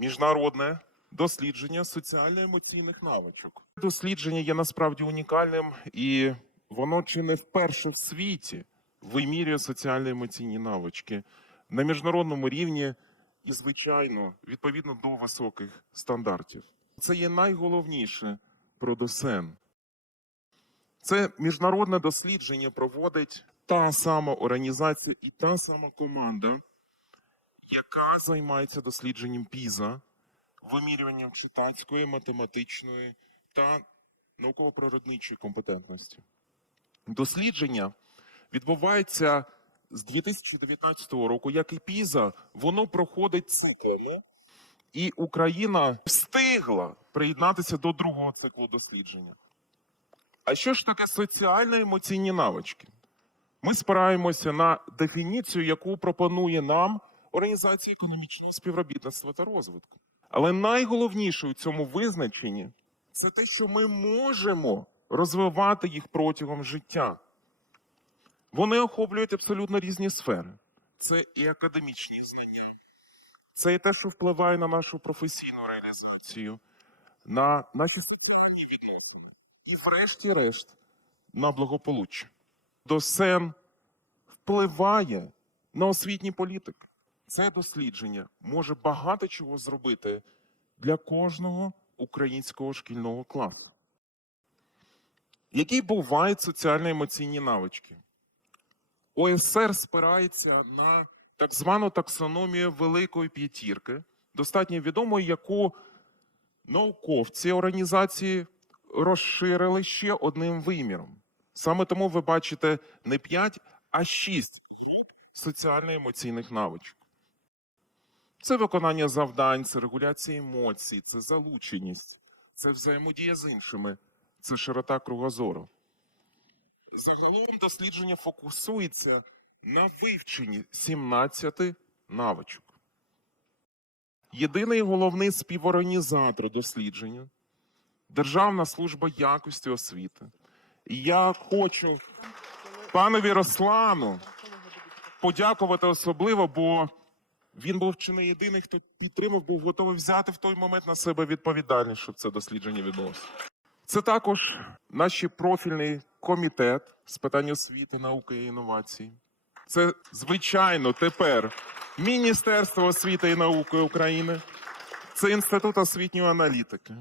міжнародне дослідження соціально-емоційних навичок. Дослідження є насправді унікальним, і воно чи не вперше в світі вимірює соціально-емоційні навички на міжнародному рівні і, звичайно, відповідно до високих стандартів. Це є найголовніше про ДОСЕН. Це міжнародне дослідження проводить та сама організація і та сама команда, яка займається дослідженням ПІЗа, вимірюванням читацької, математичної та науково-природничої компетентності. Дослідження відбувається з 2019 року, як і ПІЗа, воно проходить циклами, і Україна встигла приєднатися до другого циклу дослідження. А що ж таке соціально-емоційні навички? Ми спираємося на дефініцію, яку пропонує нам Організація економічного співробітництва та розвитку. Але найголовніше у цьому визначенні це те, що ми можемо розвивати їх протягом життя. Вони охоплюють абсолютно різні сфери. Це і академічні знання, це і те, що впливає на нашу професійну реалізацію, на наші соціальні відносини і, врешті-решт, на благополуччя. ДОСЕН впливає на освітній політик. Це дослідження може багато чого зробити для кожного українського шкільного класу. Які бувають соціально-емоційні навички? ОСР спирається на так звану таксономію Великої п'ятірки, достатньо відомої, яку науковці організації розширили ще одним виміром. Саме тому ви бачите не 5, а 6 соціально-емоційних навичок. Це виконання завдань, це регуляція емоцій, це залученість, це взаємодія з іншими, це широта кругозору. Загалом дослідження фокусується на вивченні 17 навичок. Єдиний головний співорганізатор дослідження Державна служба якості освіти. І я хочу панові Руслану подякувати особливо, бо він був чи не єдиний, хто підтримав, був готовий взяти в той момент на себе відповідальність, щоб це дослідження відбулося. Це також наш профільний комітет з питань освіти, науки і інновацій. Це, звичайно, тепер Міністерство освіти і науки України. Це інститут освітньої аналітики.